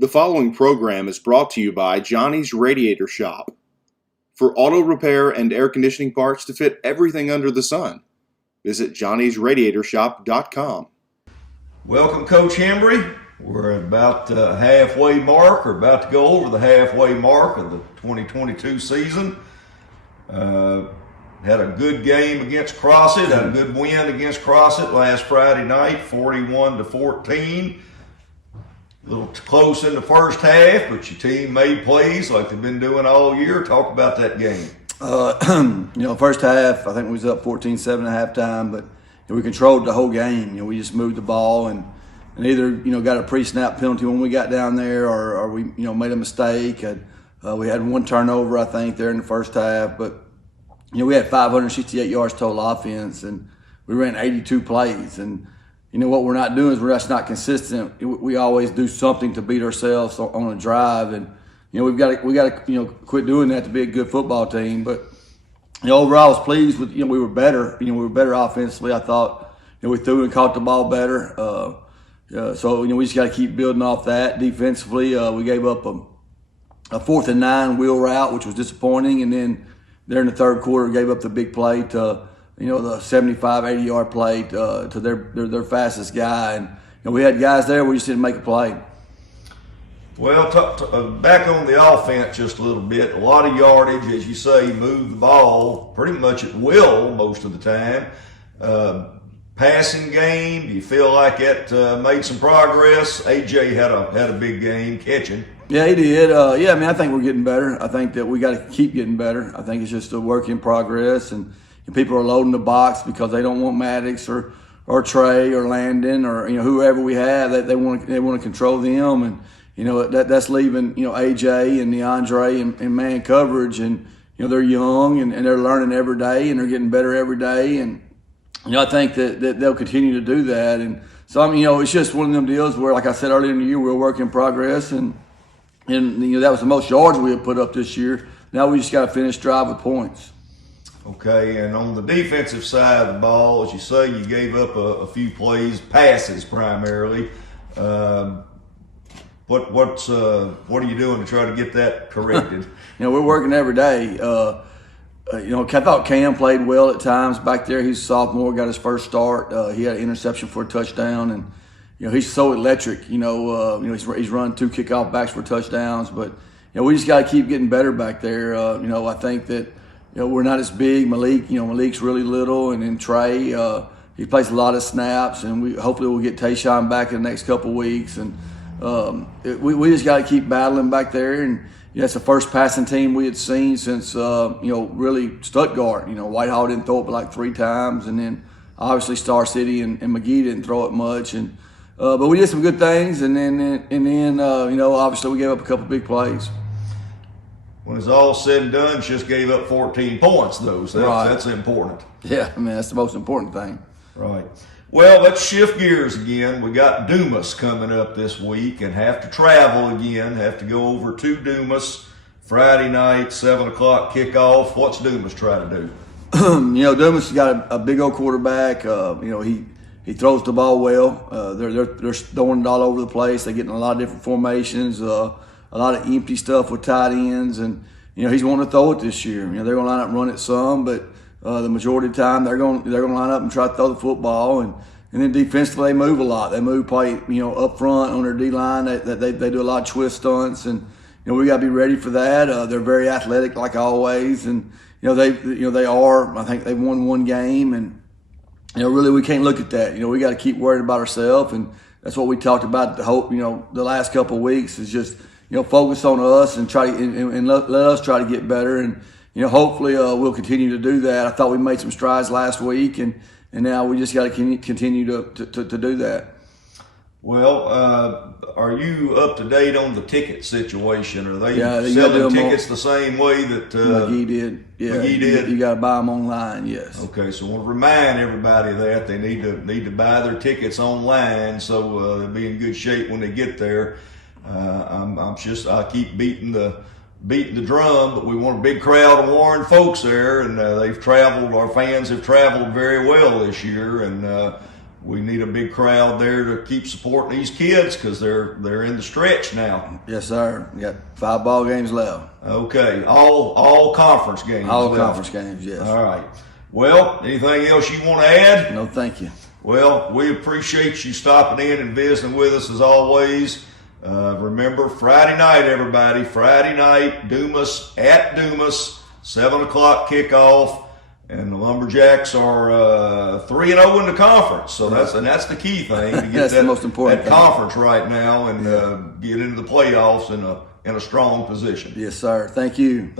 The following program is brought to you by Johnny's Radiator Shop. For auto repair and air conditioning parts to fit everything under the sun, visit johnnysradiatorshop.com. Welcome, Coach Hembree. We're at about the halfway mark, or about to go over the halfway mark of the 2022 season. Had a good game against Crossett, had a good win against Crossett last Friday night, 41-14. A little close in the first half, but your team made plays like they've been doing all year. Talk about that game. First half, I think we was up 14-7 at halftime, but we controlled the whole game. We just moved the ball and either got a pre-snap penalty when we got down there, or we made a mistake. We had one turnover, I think, there in the first half, but we had 568 yards total offense, and we ran 82 plays. And what we're not doing is we're just not consistent. We always do something to beat ourselves on a drive, and we got to quit doing that to be a good football team. But overall, I was pleased with we were better. We were better offensively. I thought we threw and caught the ball better. So we just got to keep building off that. Defensively, we gave up a 4th and 9 wheel route, which was disappointing, and then there in the third quarter gave up the big play to the 75, 80-yard play to their fastest guy. And we had guys there, we just didn't make a play. Well, back on the offense just a little bit. A lot of yardage, as you say, moved the ball pretty much at will most of the time. Passing game, do you feel like it made some progress? AJ had a big game catching. Yeah, he did. I think we're getting better. I think that we got to keep getting better. I think it's just a work in progress, and people are loading the box because they don't want Maddox or Trey or Landon or whoever we have. They want to control them, and that's leaving AJ and DeAndre in man coverage, and they're young and they're learning every day and they're getting better every day, and I think that they'll continue to do that. And so it's just one of them deals where, like I said earlier in the year, we're a work in progress, and that was the most yards we had put up this year. Now we just got to finish drive with points. Okay, and on the defensive side of the ball, as you say, you gave up a few plays, passes primarily. What are you doing to try to get that corrected? We're working every day. I thought Cam played well at times back there. He's a sophomore, got his first start. He had an interception for a touchdown, and he's so electric. He's run 2 kickoff backs for touchdowns, but we just got to keep getting better back there. I think that we're not as big. Malik's really little, and then Trey, he plays a lot of snaps, and hopefully we'll get Tayshawn back in the next couple weeks, and we just got to keep battling back there. And it's the first passing team we had seen since really Stuttgart. Whitehall didn't throw it but like 3 times, and then obviously Star City and McGee didn't throw it much, and but we did some good things, and then obviously we gave up a couple big plays. When it's all said and done, just gave up 14 points, though. So that's important. Yeah, that's the most important thing. Right. Well, let's shift gears again. We got Dumas coming up this week and have to travel again, have to go over to Dumas Friday night, 7 o'clock kickoff. What's Dumas trying to do? Dumas has got a big old quarterback. He throws the ball well. They're throwing it all over the place. They're getting a lot of different formations, a lot of empty stuff with tight ends, and he's wanting to throw it this year. They're going to line up and run it some, but the majority of the time they're going to line up and try to throw the football, and then defensively they move a lot. They move probably up front on their D line. They do a lot of twist stunts, and we got to be ready for that. They're very athletic like always, and they are. I think they've won 1 game, and really we can't look at that. We got to keep worrying about ourselves, and that's what we talked about the last couple of weeks is just focus on us and try and let us try to get better, and hopefully we'll continue to do that. I thought we made some strides last week, and now we just got to continue to do that. Well, are you up to date on the ticket situation? Are they selling tickets the same way that McGee did? Yeah, McGee did. You got to buy them online. Yes. Okay, so I want to remind everybody that they need to buy their tickets online, so they'll be in good shape when they get there. I keep beating the drum, but we want a big crowd of Warren folks there, and our fans have traveled very well this year, and we need a big crowd there to keep supporting these kids because they're in the stretch now. Yes, sir. We got 5 ball games left. Okay, all conference games. All left. conference games, yes. All right. Well, anything else you want to add? No, thank you. Well, we appreciate you stopping in and visiting with us as always. Remember, Friday night, everybody. Friday night, Dumas at Dumas, 7 o'clock kickoff. And the Lumberjacks are 3-0 in the conference, so that's the key thing to get That's the most important thing. conference right now and get into the playoffs in a strong position. Yes, sir. Thank you.